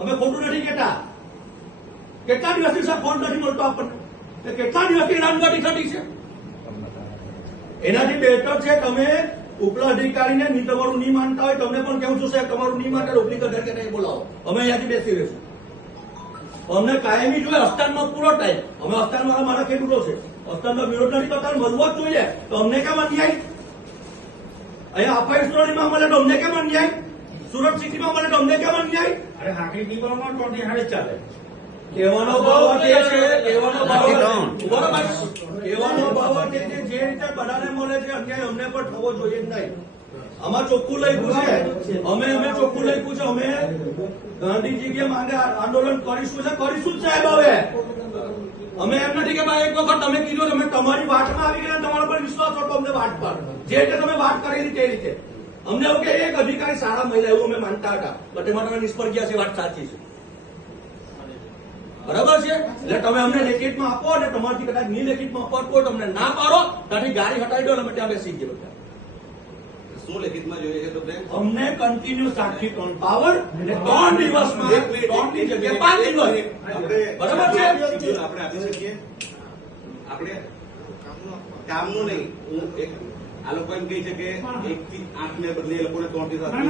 અમે ખોટું નથી કહેતા. કેટલા દિવસથી સાહેબ ફોન નથી મળતો આપણને? કેટલા દિવસથી રામગાડી થતી છે? એનાથી બેટર છે તમે ઉપલા અધિકારીને તમારું નહીં માનતા હોય તમને પણ કેવું છું સાહેબ તમારું નહીં માનતા ઓપનિંગ અધિકારી બોલાવો, અમે અહીંયાથી બેસી રહીશું. અમને કાયમી જોઈએ અસ્તાનમાં પૂરો ટાઈમ. અમે અસ્તાનમાં મારા ખેડૂતો છે, અસ્તાનનો વિરોધ નથી કરતા, મળવો જ જોઈએ. તો અમને કેમ અન્યાય? અહીંયા અપાઈ સુરતમાં મળે તો અમને કેમ અન્યાય? સુરત સિટીમાં મળે તો અમને કેમ અન્યાય? અરે હાકરી દીવામાં ટોટી હાડે ચાલે. કહેવાનો ભાવ એ છે, કહેવાનો ભાવ બરોબર, કહેવાનો ભાવ એ છે જે રીતે બધાને મળે છે અન્યાય અમને પણ થવો જોઈએ જ નહીં. આમાં ચોખ્ખું લખ્યું છે, અમે ચોખ્ખું લખ્યું છે, અમે ગાંધીજી માંગે આંદોલન કરીશું છે, કરીશું જ સાહેબ. હવે અમે એમ નથી કે ભાઈ એક વખત તમે કીધું તમે તમારી વાતમાં આવી ગયા તમારા પર વિશ્વાસ હતો અમને વાત પર જે રીતે તમે વાત કરેલી તે રીતે અમને એવું કે એક અધિકારી સારા મહિલા એવું અમે માનતા હતા, પણ તેમાં તમે નિષ્ફળ ગયા છે, વાત સાચી છે. બરાબર છે, એટલે તમે અમને લેખિતમાં આપો અને તમારાથી કદાચ નહીં લેખિતમાં અપાતું હોય તમને ના પાડો ત્યાંથી ગાડી હટાવી દો અમે ત્યાં બેસી ગયા બધા. શું લેખિતમાં જોઈએ છે તમને? અમને કન્ટિન્યુ 7 થી 3 પાવર અને 3 દિવસમાં 3 ની જગ્યાએ 5 દિવસ. બરાબર છે, આપણે આપી શકીએ. આપણે કામનું નહીં. હું એક આ લોકો એમ કહે છે કે 1 થી 8 ને બદલે એ લોકોને 3 થી 7